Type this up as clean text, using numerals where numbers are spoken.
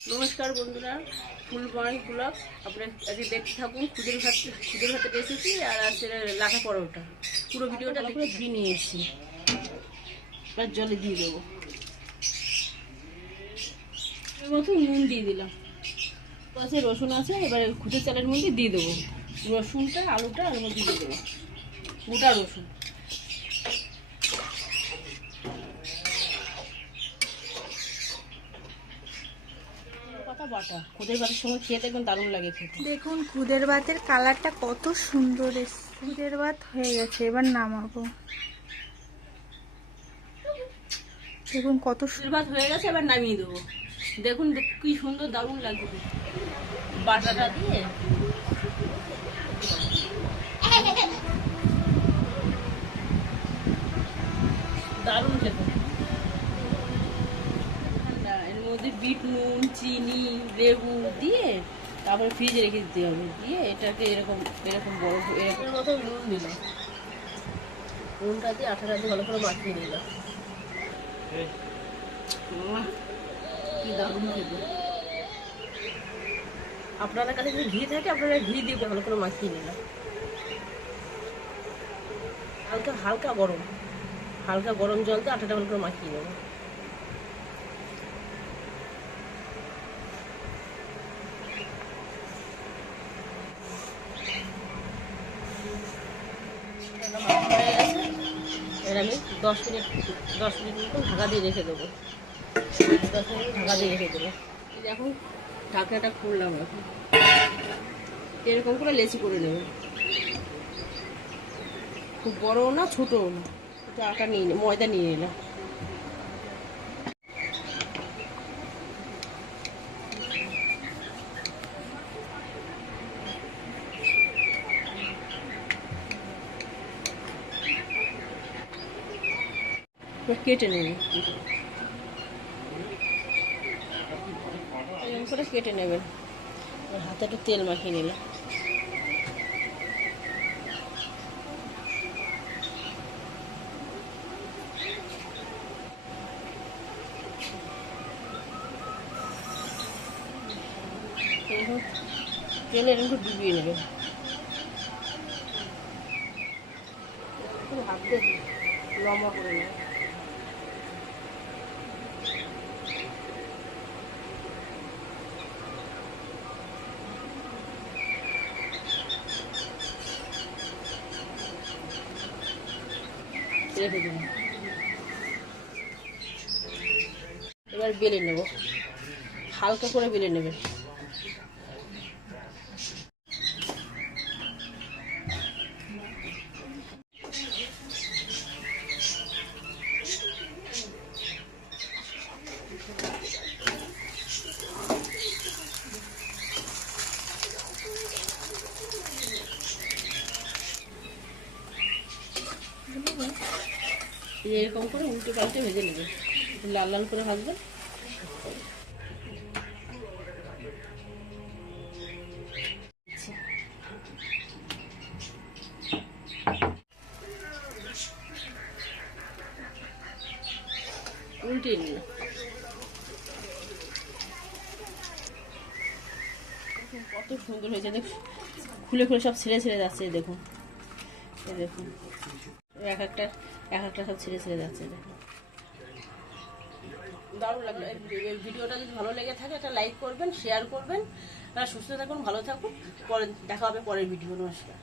নমস্কার বন্ধুরা, ফুলবাড়ি ব্লগ আপনারা আজকে দেখতে থাকুন। খুদের ভাতের রেসিপি আর আছে লাখা পরোটা। পুরো ভিডিওটা দেখে ধুয়ে নিয়ে এসেছি, এবার জলে দিয়ে দেবো। এর মতো নুন দিয়ে দিলাম, পাশে রসুন আছে, এবার খুদের চালের মধ্যে দিয়ে দেবো রসুনটা, আলুটা আর মধ্যে দিয়ে দেবো গোটা রসুন। বাটা খুদের ভাতের সময় খেয়ে দেখবেন দারুণ লাগে খেতে। দেখুন খুদের ভাতের কালারটা কত সুন্দর এসছে। খুদের ভাত হয়ে গেছে, এবার নামাবো। দেখুন কত খুদের ভাত হয়ে গেছে, এবার নামিয়ে দেবো। দেখুন কি সুন্দর দারুণ লাগবে বাটাটা দিয়ে। দারুণ খেতে। এর মধ্যে বিট নুন, চিনি, লেবু দিয়ে তারপরে ফ্রিজে রেখে দিতে হবে। দিয়ে এটাকে এরকম এরকম বড় এরকম মতো নুন দিলাম, নুনটা দিয়ে আঠাটা দিয়ে ভালো করে মাখিয়ে নিলাম। কি দারুণ খেতে। আপনাদের কাছে যদি ঘি থাকে আপনারা ঘি দিয়ে ভালো করে মাখিয়ে নিলাম। হালকা হালকা গরম জল দিয়ে আটাটা ভালো করে মাখিয়ে নেব। এর আমি 10 মিনিট মতো ঢাকা দিয়ে রেখে দেবো। 10 মিনিট ঢাকা দিয়ে রেখে দেবো। এখন ঢাকনাটা খুললাম, এখন এরকম করে লেচি করে নেব। খুব বড়ও না ছোটও না, একটু আটা নিয়ে ময়দা নিয়ে নিলাম। কেটে নেব, এরকম করে কেটে নেবেন। হাতে একটু তেল মাখিয়ে নিলাম। তেলে এরকম ডুবিয়ে নেবেন। হাত দিয়ে লম্বা করে নেবেন। রেখে দেবেন। এবার বেলে নেব, হালকা করে বেলে নেবেন। এরকম করে উল্টে পাল্টে ভেজে নেবেন, লাল লাল করে ভাজবেন। উল্টে নিলাম। কত সুন্দর হয়েছে, দেখ খুলে খুলে সব ছেড়ে ছেড়ে যাচ্ছে। দেখুন এই দেখুন, এক একটা সব ছেড়ে ছেড়ে যাচ্ছে। দেখুন দারুণ লাগলো। ভিডিওটা যদি ভালো লেগে থাকে একটা লাইক করবেন, শেয়ার করবেন। সুস্থ থাকুন, ভালো থাকুন। পরে দেখা হবে পরের ভিডিও। নমস্কার।